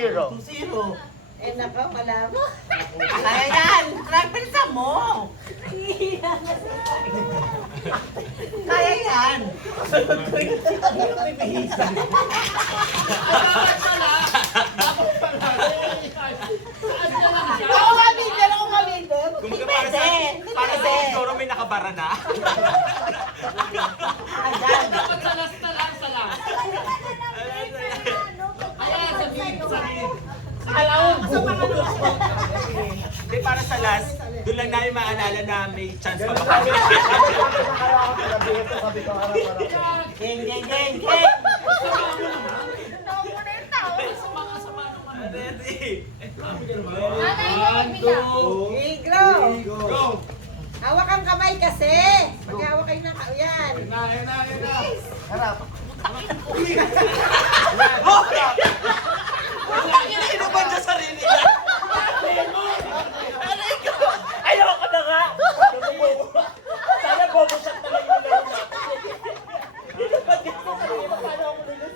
2-0. 2-0. Eh nako, wala mo. Kaya yan! Bilisan mo! Kaya yan! Ako nga leader, ako nga leader. Kumbaga para sa siguro may nakabara na. Ayan! Dapat sa last na lang, sa last. Ayan, sabihin. Hindi, para sa last, doon lang namin maalala na may chance pa makakita. Sabi ko harap. Geng, geng, geng, geng! Sama naman. Ready? Iglo. Hawak ang kamay kasi. Maghawak kayo ng yan. Harap. Inaban sa sarili niya. Ayoko na nga. Sana bobo shot na lang yung laro. Inaban niya sa sarili niya. Paano ako nilus?